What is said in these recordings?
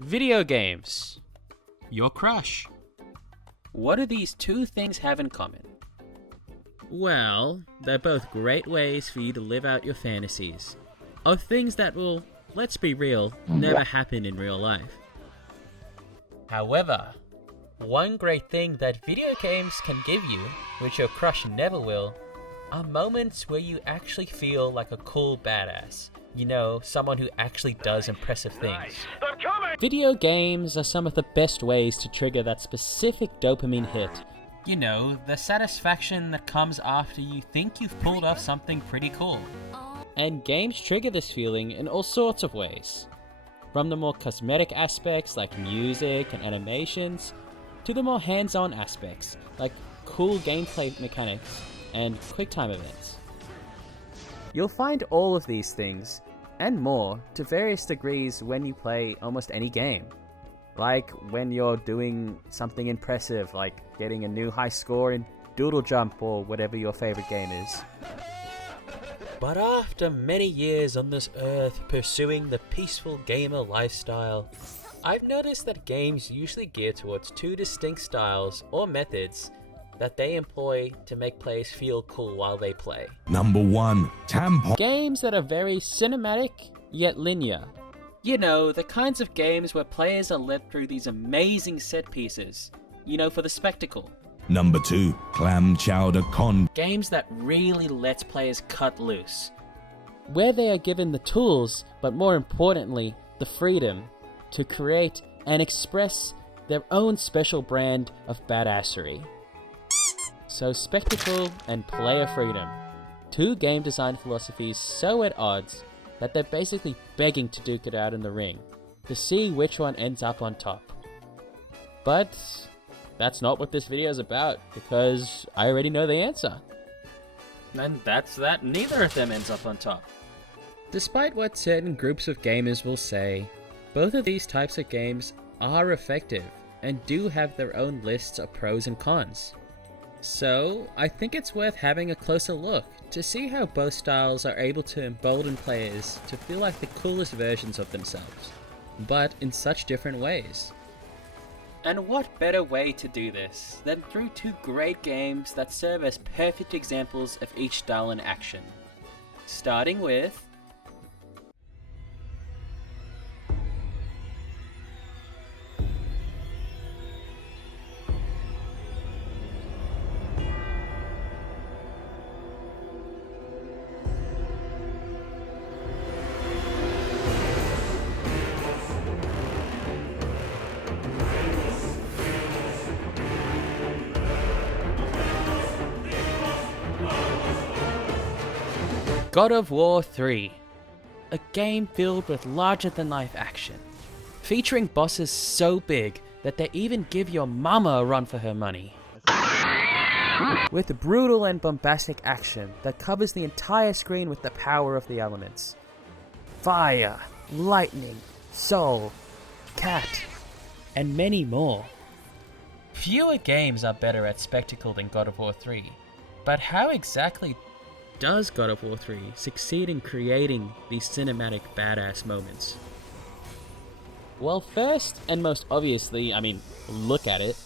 Video games. Your crush. What do these two things have in common? Well, they're both great ways for you to live out your fantasies of things that will, let's be real, never happen in real life. However, one great thing that video games can give you, which your crush never will, are moments where you actually feel like a cool badass. You know, someone who actually does impressive things. Video games are some of the best ways to trigger that specific dopamine hit. You know, the satisfaction that comes after you think you've pulled off something pretty cool. And games trigger this feeling in all sorts of ways. From the more cosmetic aspects like music and animations, to the more hands-on aspects like cool gameplay mechanics and QuickTime events. You'll find all of these things, and more, to various degrees when you play almost any game. Like when you're doing something impressive, like getting a new high score in Doodle Jump or whatever your favorite game is. But after many years on this earth pursuing the peaceful gamer lifestyle, I've noticed that games usually gear towards two distinct styles or methods that they employ to make players feel cool while they play. Number 1, tampon. Games that are very cinematic, yet linear. You know, the kinds of games where players are led through these amazing set pieces, you know, for the spectacle. Number 2, clam chowder con. Games that really let players cut loose. Where they are given the tools, but more importantly, the freedom to create and express their own special brand of badassery. So spectacle and player freedom, two game design philosophies so at odds that they're basically begging to duke it out in the ring to see which one ends up on top. But that's not what this video is about, because I already know the answer. And that's that neither of them ends up on top. Despite what certain groups of gamers will say, both of these types of games are effective and do have their own lists of pros and cons. So, I think it's worth having a closer look to see how both styles are able to embolden players to feel like the coolest versions of themselves, but in such different ways. And what better way to do this than through two great games that serve as perfect examples of each style in action. Starting with God of War 3, a game filled with larger-than-life action, featuring bosses so big that they even give your mama a run for her money. With brutal and bombastic action that covers the entire screen with the power of the elements. Fire, lightning, soul, cat, and many more. Fewer games are better at spectacle than God of War 3, but how exactly does God of War 3 succeed in creating these cinematic badass moments? Well, first and most obviously, look at it,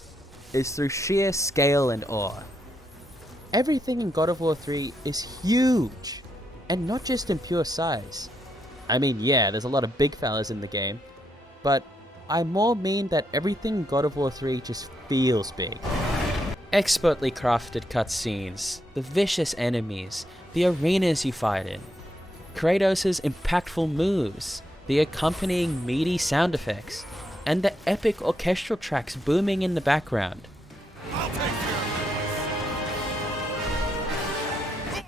Is through sheer scale and awe. everything in God of War 3 is huge, and not just in pure size. There's a lot of big fellas in the game, but I more mean that everything in God of War 3 just feels big. Expertly crafted cutscenes, the vicious enemies, the arenas you fight in, Kratos' impactful moves, the accompanying meaty sound effects, and the epic orchestral tracks booming in the background.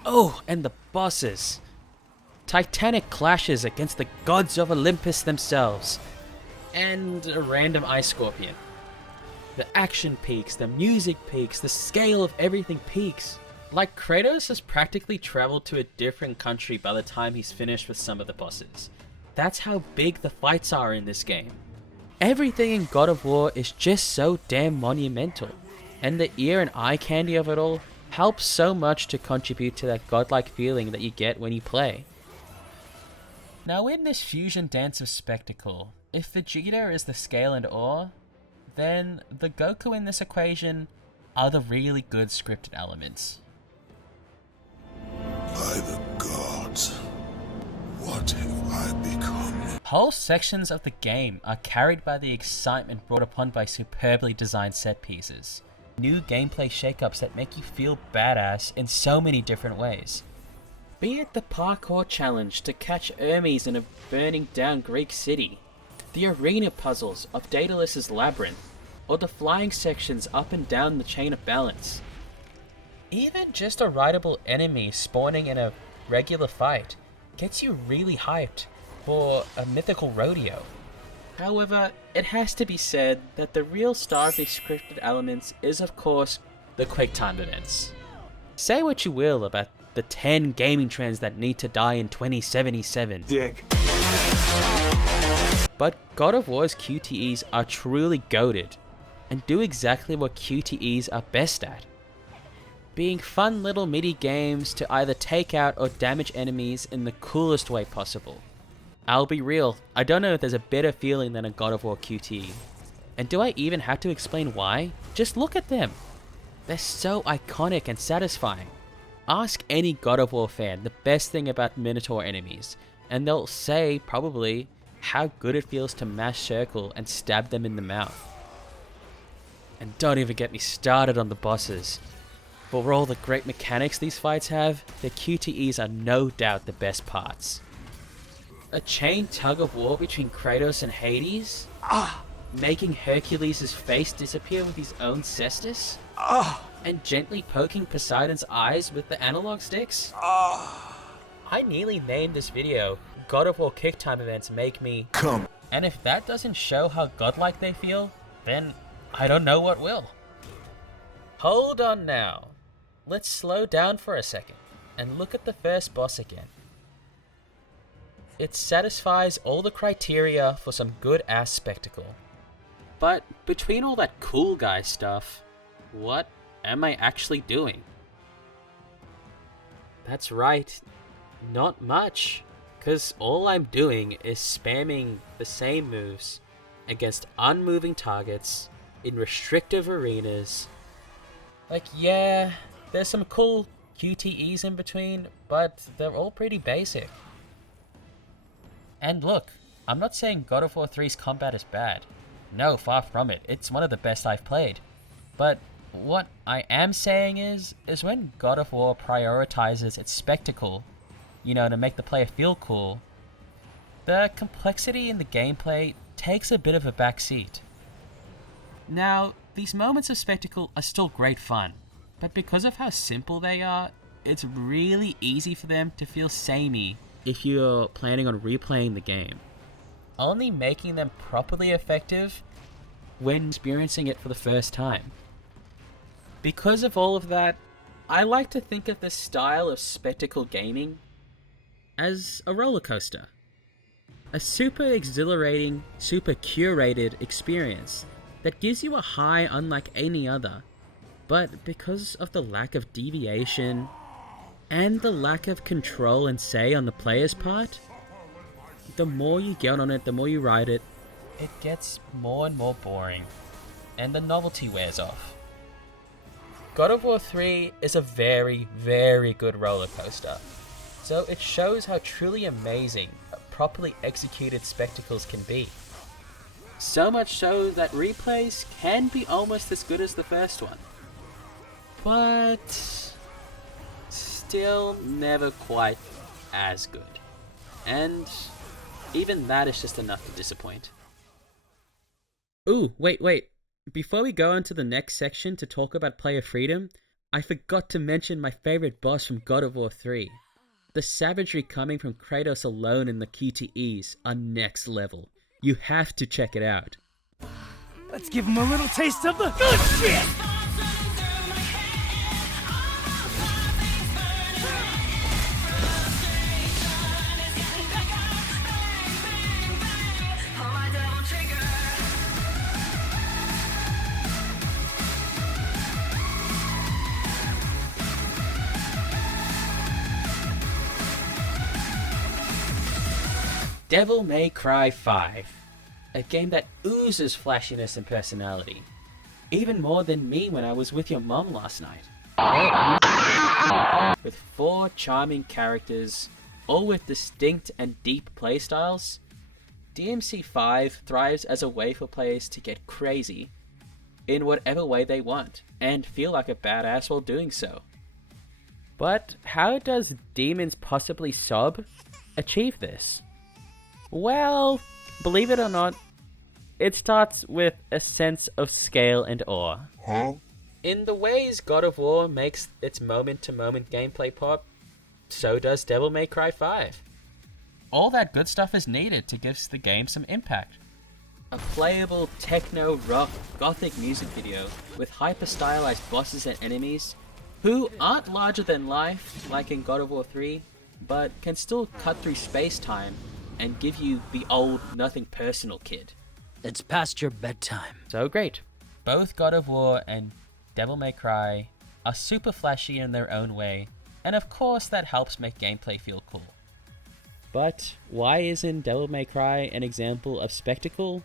Oh, and the bosses! Titanic clashes against the gods of Olympus themselves, and a random ice scorpion. The action peaks, the music peaks, the scale of everything peaks. Like Kratos has practically traveled to a different country by the time he's finished with some of the bosses. That's how big the fights are in this game. Everything in God of War is just so damn monumental, and the ear and eye candy of it all helps so much to contribute to that godlike feeling that you get when you play. Now in this fusion dance of spectacle, if Vegeta is the scale and ore, then the Goku in this equation are the really good scripted elements. By the gods, what have I become? Whole sections of the game are carried by the excitement brought upon by superbly designed set pieces. New gameplay shakeups that make you feel badass in so many different ways. Be it the parkour challenge to catch Hermes in a burning down Greek city, the arena puzzles of Daedalus's Labyrinth, or the flying sections up and down the chain of balance. Even just a rideable enemy spawning in a regular fight gets you really hyped for a mythical rodeo. However, it has to be said that the real star of these scripted elements is, of course, the quick time events. Say what you will about the 10 gaming trends that need to die in 2077. Dick. But God of War's QTEs are truly goated, and do exactly what QTEs are best at. Being fun little MIDI games to either take out or damage enemies in the coolest way possible. I'll be real, I don't know if there's a better feeling than a God of War QTE. And do I even have to explain why? Just look at them. They're so iconic and satisfying. Ask any God of War fan the best thing about Minotaur enemies, and they'll say, probably, how good it feels to mash circle and stab them in the mouth. And don't even get me started on the bosses. For all the great mechanics these fights have, the QTEs are no doubt the best parts. A chain tug of war between Kratos and Hades? Making Hercules' face disappear with his own cestus? And gently poking Poseidon's eyes with the analog sticks? I nearly named this video God of War Kick Time Events Make Me Come. And if that doesn't show how godlike they feel, then I don't know what will. Hold on now. Let's slow down for a second and look at the first boss again. It satisfies all the criteria for some good ass spectacle. But between all that cool guy stuff, what am I actually doing? That's right, not much. 'Cause all I'm doing is spamming the same moves against unmoving targets in restrictive arenas. Like, yeah, there's some cool QTEs in between, but they're all pretty basic. And look, I'm not saying God of War 3's combat is bad. No, far from it. It's one of the best I've played. But what I am saying is when God of War prioritizes its spectacle, to make the player feel cool, the complexity in the gameplay takes a bit of a backseat. Now, these moments of spectacle are still great fun, but because of how simple they are, it's really easy for them to feel samey if you're planning on replaying the game. Only making them properly effective when experiencing it for the first time. Because of all of that, I like to think of this style of spectacle gaming as a roller coaster. A super exhilarating, super curated experience that gives you a high unlike any other, but because of the lack of deviation and the lack of control and say on the player's part, the more you get on it, the more you ride it, it gets more and more boring, and the novelty wears off. God of War 3 is a very, very good roller coaster, so it shows how truly amazing properly executed spectacles can be. So much so that replays can be almost as good as the first one. But still never quite as good. And even that is just enough to disappoint. Ooh, wait. Before we go on to the next section to talk about player freedom, I forgot to mention my favorite boss from God of War 3. The savagery coming from Kratos alone in the QTEs are next level. You have to check it out. Let's give him a little taste of the good shit! Devil May Cry 5. A game that oozes flashiness and personality. Even more than me when I was with your mum last night. With 4 charming characters, all with distinct and deep playstyles, DMC 5 thrives as a way for players to get crazy in whatever way they want, and feel like a badass while doing so. But how does Demons Possibly Sob achieve this? Well, believe it or not, it starts with a sense of scale and awe. In the ways God of War makes its moment-to-moment gameplay pop, so does Devil May Cry 5. All that good stuff is needed to give the game some impact. A playable techno, rock, gothic music video with hyper-stylized bosses and enemies who aren't larger than life like in God of War 3, but can still cut through space-time and give you the old nothing personal kid. It's past your bedtime. So great. Both God of War and Devil May Cry are super flashy in their own way, and of course that helps make gameplay feel cool. But why isn't Devil May Cry an example of spectacle?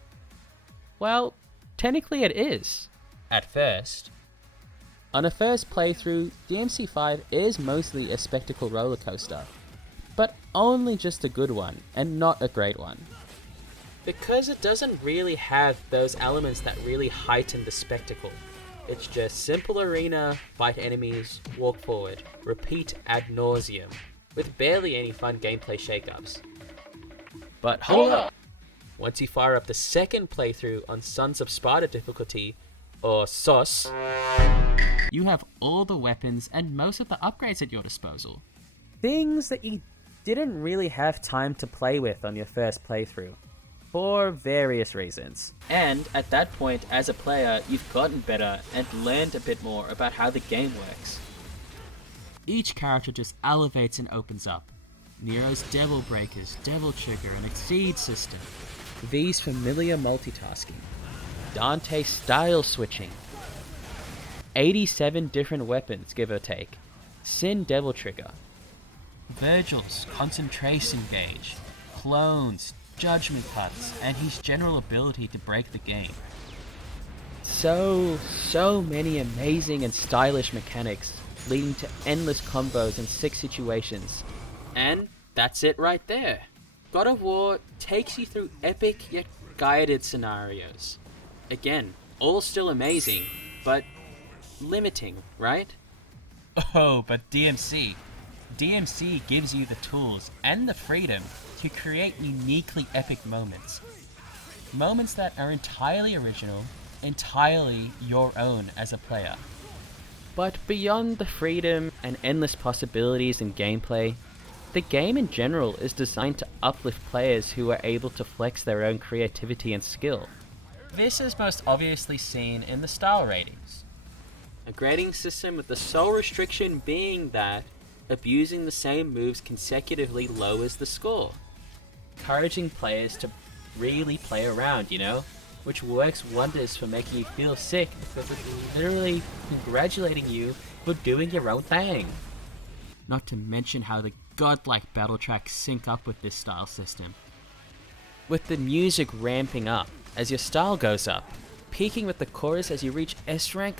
Well, technically it is. At first. On a first playthrough, DMC5 is mostly a spectacle roller coaster, but only just a good one, and not a great one. Because it doesn't really have those elements that really heighten the spectacle. It's just simple arena, fight enemies, walk forward, repeat ad nauseum, with barely any fun gameplay shakeups. But hold up! Once you fire up the second playthrough on Sons of Sparta difficulty, or SOS, you have all the weapons and most of the upgrades at your disposal. Things that you didn't really have time to play with on your first playthrough, for various reasons. And at that point, as a player, you've gotten better and learned a bit more about how the game works. Each character just elevates and opens up. Nero's Devil Breakers, Devil Trigger, and Exceed system. V's familiar multitasking. Dante's style switching. 87 different weapons, give or take. Sin Devil Trigger. Virgil's concentration gauge, clones, judgment cuts, and his general ability to break the game. So many amazing and stylish mechanics, leading to endless combos and sick situations. And that's it right there. God of War takes you through epic yet guided scenarios. Again, all still amazing, but limiting, right? Oh, but DMC gives you the tools and the freedom to create uniquely epic moments. Moments that are entirely original, entirely your own as a player. But beyond the freedom and endless possibilities in gameplay, the game in general is designed to uplift players who are able to flex their own creativity and skill. This is most obviously seen in the style ratings. A grading system with the sole restriction being that abusing the same moves consecutively lowers the score. Encouraging players to really play around, which works wonders for making you feel sick because it's literally congratulating you for doing your own thing. Not to mention how the godlike battle tracks sync up with this style system. With the music ramping up as your style goes up, peaking with the chorus as you reach S rank.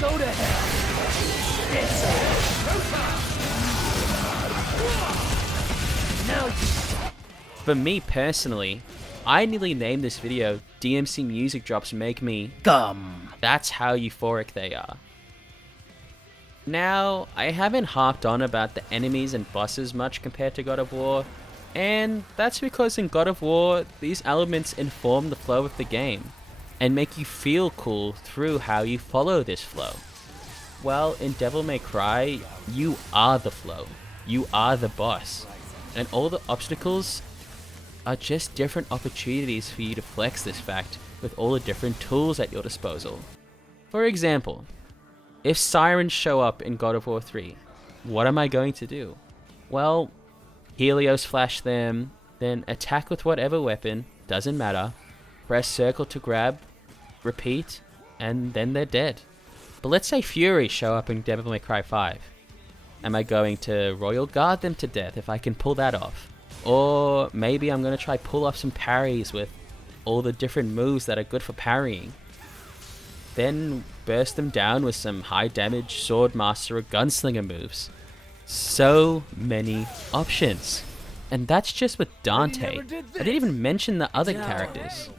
Go to hell! For me personally, I nearly named this video DMC Music Drops Make Me Gum. That's how euphoric they are. Now, I haven't harped on about the enemies and bosses much compared to God of War, and that's because in God of War, these elements inform the flow of the game, and make you feel cool through how you follow this flow. Well, in Devil May Cry, you are the flow, you are the boss, and all the obstacles are just different opportunities for you to flex this fact with all the different tools at your disposal. For example, if sirens show up in God of War 3, what am I going to do? Well, Helios flash them, then attack with whatever weapon, doesn't matter, press circle to grab, repeat, and then they're dead. But let's say Fury show up in Devil May Cry 5. Am I going to Royal Guard them to death if I can pull that off? Or maybe I'm going to try pull off some parries with all the different moves that are good for parrying. Then burst them down with some high damage Sword Master or Gunslinger moves. So many options. And that's just with Dante. I didn't even mention the other characters.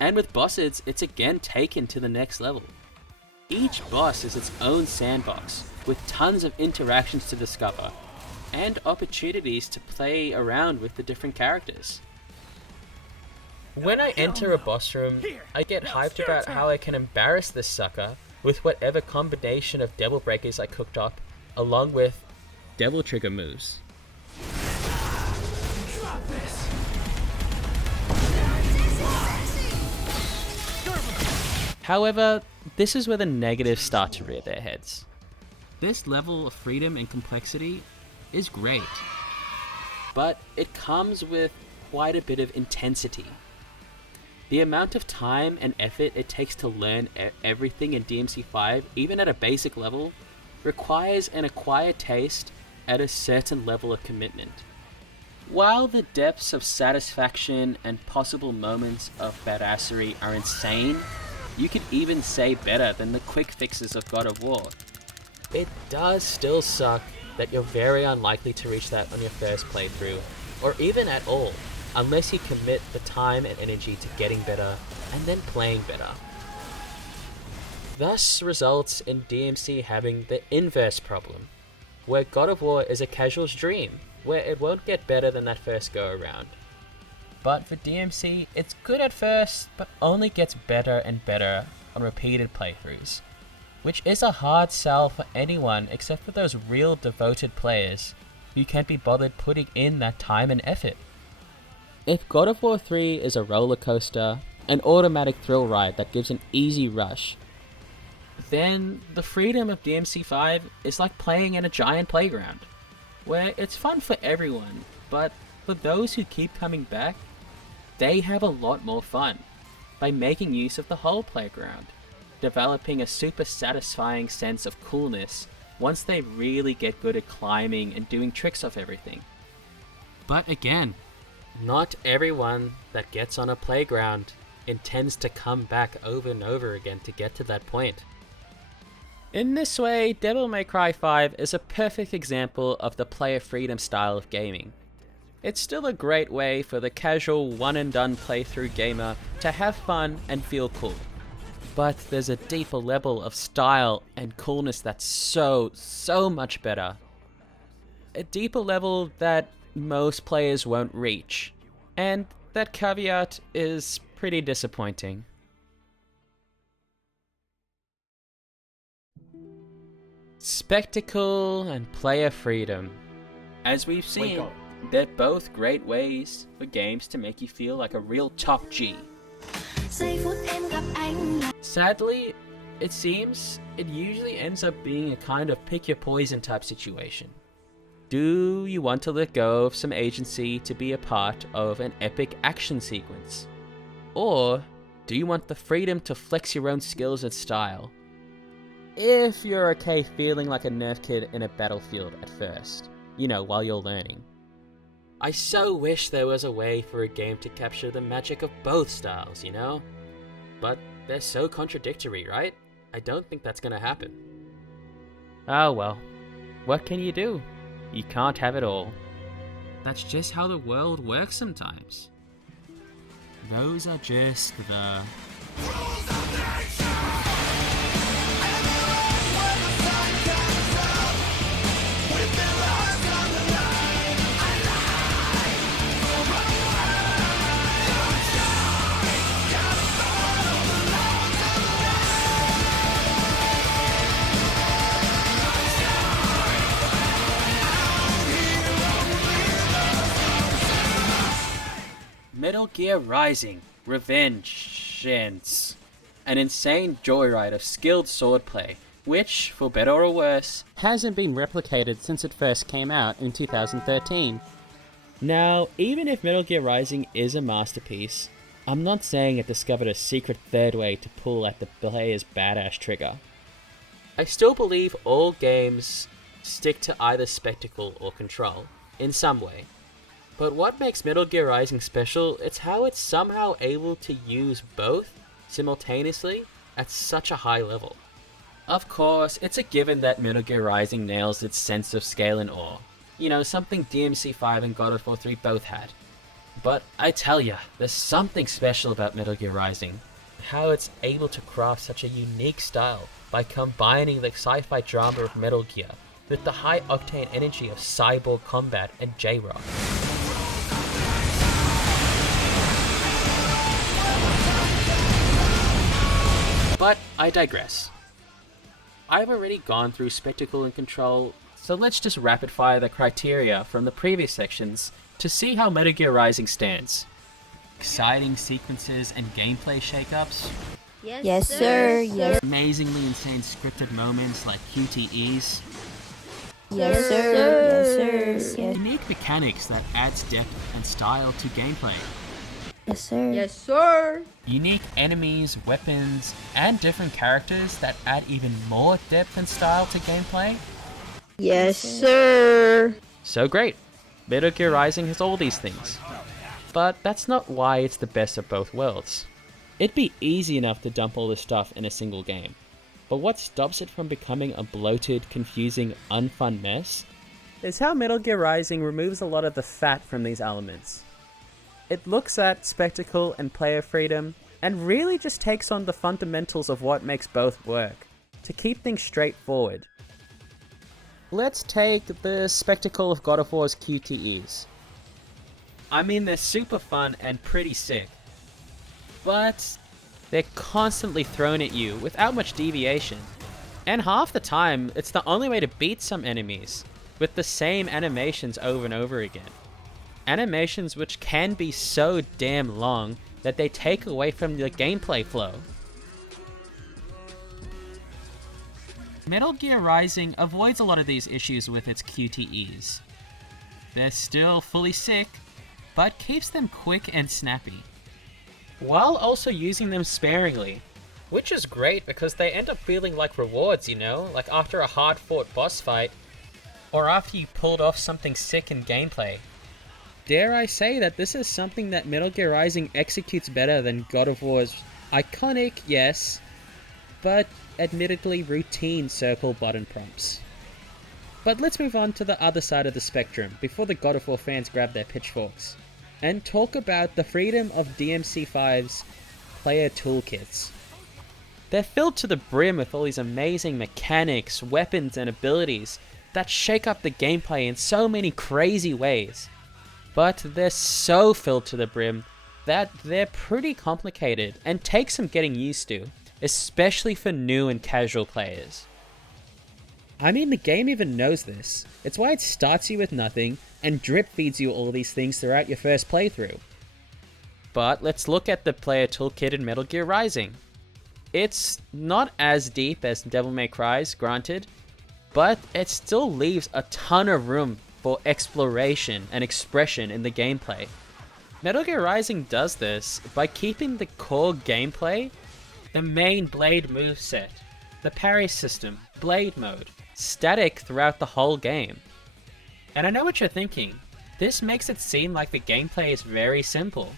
And with bosses, it's again taken to the next level. Each boss is its own sandbox, with tons of interactions to discover, and opportunities to play around with the different characters. When I enter a boss room, I get hyped about how I can embarrass this sucker with whatever combination of Devil Breakers I cooked up, along with Devil Trigger moves. However, this is where the negatives start to rear their heads. This level of freedom and complexity is great, but it comes with quite a bit of intensity. The amount of time and effort it takes to learn everything in DMC5, even at a basic level, requires an acquired taste at a certain level of commitment. While the depths of satisfaction and possible moments of badassery are insane, you could even say better than the quick fixes of God of War, it does still suck that you're very unlikely to reach that on your first playthrough, or even at all, unless you commit the time and energy to getting better and then playing better. Thus results in DMC having the inverse problem, where God of War is a casual's dream, where it won't get better than that first go around. But for DMC, it's good at first, but only gets better and better on repeated playthroughs, which is a hard sell for anyone except for those real devoted players who can't be bothered putting in that time and effort. If God of War 3 is a roller coaster, an automatic thrill ride that gives an easy rush, then the freedom of DMC5 is like playing in a giant playground, where it's fun for everyone, but for those who keep coming back, they have a lot more fun by making use of the whole playground, developing a super satisfying sense of coolness once they really get good at climbing and doing tricks off everything. But again, not everyone that gets on a playground intends to come back over and over again to get to that point. In this way, Devil May Cry 5 is a perfect example of the player freedom style of gaming. It's still a great way for the casual one-and-done playthrough gamer to have fun and feel cool. But there's a deeper level of style and coolness that's so much better. A deeper level that most players won't reach. And that caveat is pretty disappointing. Spectacle and player freedom. As we've seen, they're both great ways for games to make you feel like a real top G. Sadly, it seems it usually ends up being a kind of pick your poison type situation. Do you want to let go of some agency to be a part of an epic action sequence? Or do you want the freedom to flex your own skills and style? If you're okay feeling like a nerf kid in a battlefield at first, while you're learning. I so wish there was a way for a game to capture the magic of both styles, But they're so contradictory, right? I don't think that's gonna happen. Oh well, what can you do? You can't have it all. That's just how the world works sometimes. Those are just the rules of nature. Metal Gear Rising: Revengeance. An insane joyride of skilled swordplay, which, for better or worse, hasn't been replicated since it first came out in 2013. Now, even if Metal Gear Rising is a masterpiece, I'm not saying it discovered a secret third way to pull at the player's badass trigger. I still believe all games stick to either spectacle or control, in some way. But what makes Metal Gear Rising special, it's how it's somehow able to use both simultaneously at such a high level. Of course, it's a given that Metal Gear Rising nails its sense of scale and awe. You know, something DMC 5 and God of War 3 both had. But I tell ya, there's something special about Metal Gear Rising. How it's able to craft such a unique style by combining the sci-fi drama of Metal Gear with the high-octane energy of cyborg combat and J-Rock. But I digress. I've already gone through spectacle and control, so let's just rapid fire the criteria from the previous sections to see how Metal Gear Rising stands. Exciting sequences and gameplay shakeups. Yes, sir. Yes, Amazingly insane scripted moments like QTEs. yes, sir. Yes, sir. Unique mechanics that adds depth and style to gameplay. Yes, sir. Yes, sir. Unique enemies, weapons, and different characters that add even more depth and style to gameplay. Yes, sir. So great! Metal Gear Rising has all these things. But that's not why it's the best of both worlds. It'd be easy enough to dump all this stuff in a single game. But what stops it from becoming a bloated, confusing, unfun mess is how Metal Gear Rising removes a lot of the fat from these elements. It looks at spectacle and player freedom, and really just takes on the fundamentals of what makes both work, to keep things straightforward. Let's take the spectacle of God of War's QTEs. I mean, they're super fun and pretty sick, but they're constantly thrown at you without much deviation. And half the time, it's the only way to beat some enemies, with the same animations over and over again. Animations which can be so damn long that they take away from the gameplay flow. Metal Gear Rising avoids a lot of these issues with its QTEs. They're still fully sick, but keeps them quick and snappy, while also using them sparingly, which is great because they end up feeling like rewards, you know, like after a hard-fought boss fight, or after you pulled off something sick in gameplay. Dare I say that this is something that Metal Gear Rising executes better than God of War's iconic, yes, but admittedly routine circle button prompts. But let's move on to the other side of the spectrum before the God of War fans grab their pitchforks, and talk about the freedom of DMC5's player toolkits. They're filled to the brim with all these amazing mechanics, weapons, and abilities that shake up the gameplay in so many crazy ways. But they're so filled to the brim that they're pretty complicated and take some getting used to, especially for new and casual players. I mean, the game even knows this. It's why it starts you with nothing and drip feeds you all these things throughout your first playthrough. But let's look at the player toolkit in Metal Gear Rising. It's not as deep as Devil May Cry's, granted, but it still leaves a ton of room for exploration and expression in the gameplay. Metal Gear Rising does this by keeping the core gameplay, the main blade moveset, the parry system, blade mode, static throughout the whole game. And I know what you're thinking, this makes it seem like the gameplay is very simple.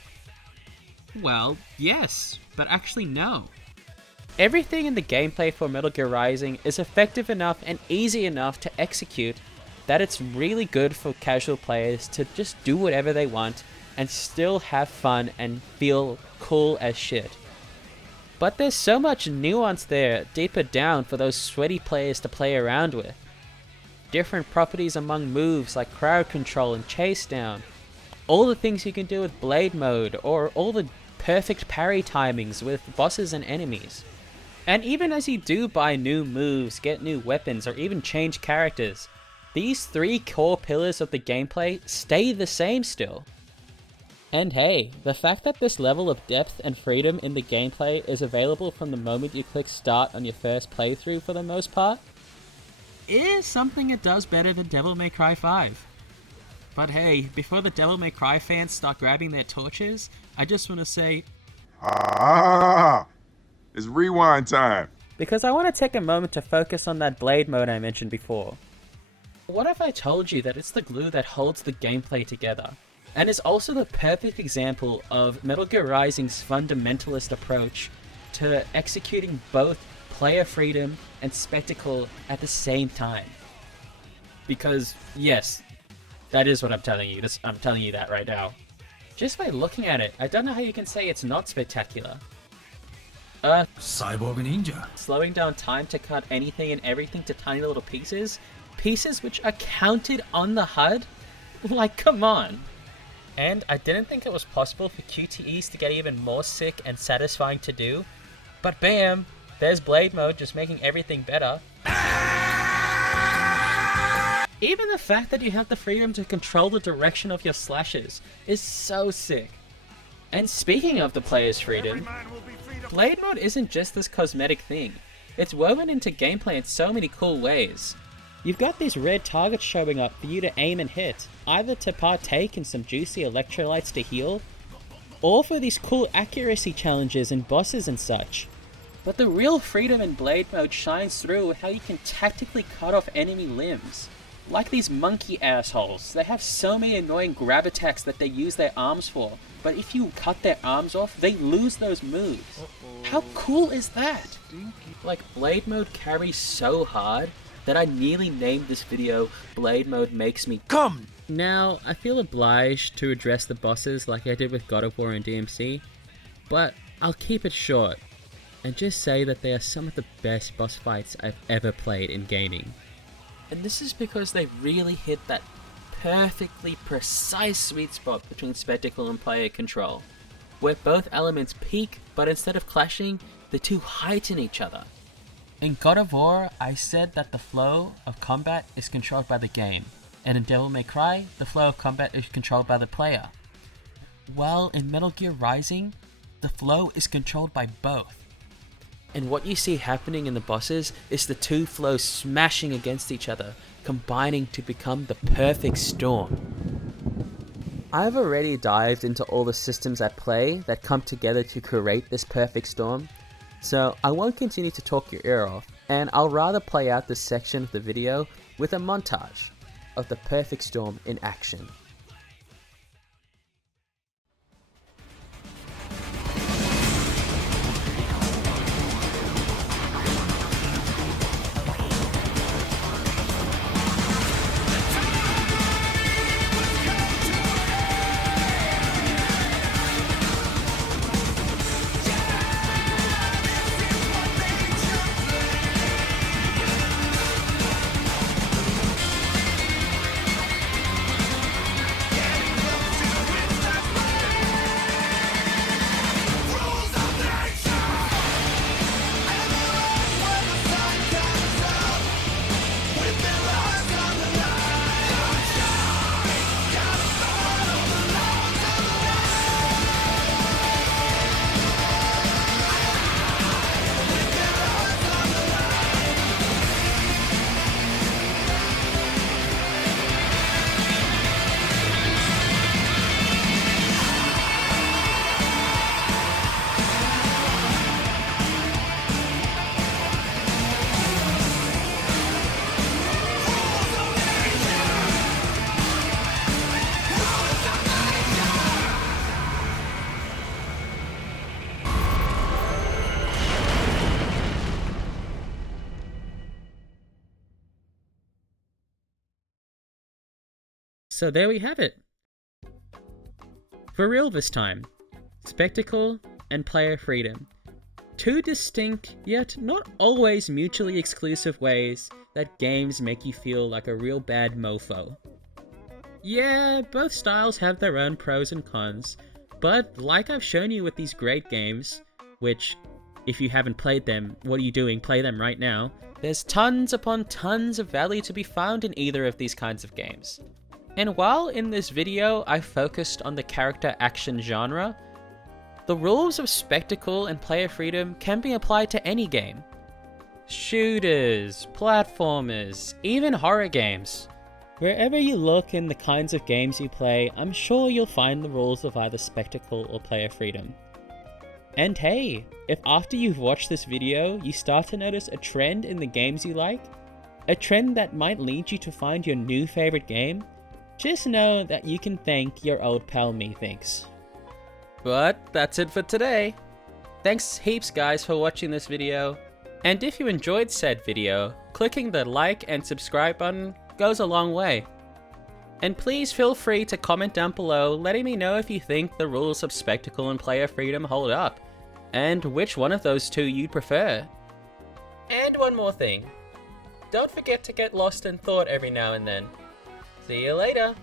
Well, yes, but actually no. Everything in the gameplay for Metal Gear Rising is effective enough and easy enough to execute that it's really good for casual players to just do whatever they want and still have fun and feel cool as shit. But there's so much nuance there deeper down for those sweaty players to play around with. Different properties among moves like crowd control and chase down, all the things you can do with blade mode, or all the perfect parry timings with bosses and enemies. And even as you do buy new moves, get new weapons, or even change characters, these three core pillars of the gameplay stay the same still. And hey, the fact that this level of depth and freedom in the gameplay is available from the moment you click start on your first playthrough for the most part, is something it does better than Devil May Cry 5. But hey, before the Devil May Cry fans start grabbing their torches, I just want to say, It's rewind time. because I want to take a moment to focus on that blade mode I mentioned before. What if I told you that it's the glue that holds the gameplay together, and is also the perfect example of Metal Gear Rising's fundamentalist approach to executing both player freedom and spectacle at the same time? Because, yes, that is what I'm telling you. I'm telling you that right now. Just by looking at it, I don't know how you can say it's not spectacular. Cyborg Ninja. Slowing down time to cut anything and everything to tiny little pieces? Pieces which are counted on the HUD? Like, come on. And I didn't think it was possible for QTEs to get even more sick and satisfying to do, but bam, there's blade mode just making everything better. Even the fact that you have the freedom to control the direction of your slashes is so sick. And speaking of the player's freedom, blade mode isn't just this cosmetic thing. It's woven into gameplay in so many cool ways. You've got these red targets showing up for you to aim and hit, either to partake in some juicy electrolytes to heal, or for these cool accuracy challenges and bosses and such. But the real freedom in blade mode shines through with how you can tactically cut off enemy limbs. Like these monkey assholes, they have so many annoying grab attacks that they use their arms for, but if you cut their arms off, they lose those moves. How cool is that? Like, blade mode carries so hard that I nearly named this video Blade Mode Makes Me Come! Now, I feel obliged to address the bosses like I did with God of War and DMC, but I'll keep it short and just say that they are some of the best boss fights I've ever played in gaming. And this is because they really hit that perfectly precise sweet spot between spectacle and player control, where both elements peak, but instead of clashing, the two heighten each other. In God of War, I said that the flow of combat is controlled by the game, and in Devil May Cry, the flow of combat is controlled by the player. While in Metal Gear Rising, the flow is controlled by both. And what you see happening in the bosses is the two flows smashing against each other, combining to become the perfect storm. I've already dived into all the systems at play that come together to create this perfect storm, so I won't continue to talk your ear off, and I'll rather play out this section of the video with a montage of the perfect storm in action. So there we have it. For real this time. Spectacle and player freedom. Two distinct, yet not always mutually exclusive ways that games make you feel like a real bad mofo. Yeah, both styles have their own pros and cons, but like I've shown you with these great games, which, if you haven't played them, what are you doing? Play them right now. There's tons upon tons of value to be found in either of these kinds of games. And while in this video I focused on the character action genre, the rules of spectacle and player freedom can be applied to any game. Shooters, platformers, even horror games. Wherever you look in the kinds of games you play, I'm sure you'll find the rules of either spectacle or player freedom. And hey, if after you've watched this video, you start to notice a trend in the games you like, a trend that might lead you to find your new favorite game, just know that you can thank your old pal Methinks. But that's it for today. Thanks heaps guys for watching this video, and if you enjoyed said video, clicking the like and subscribe button goes a long way. And please feel free to comment down below letting me know if you think the rules of spectacle and player freedom hold up, and which one of those two you'd prefer. And one more thing, don't forget to get lost in thought every now and then. See you later!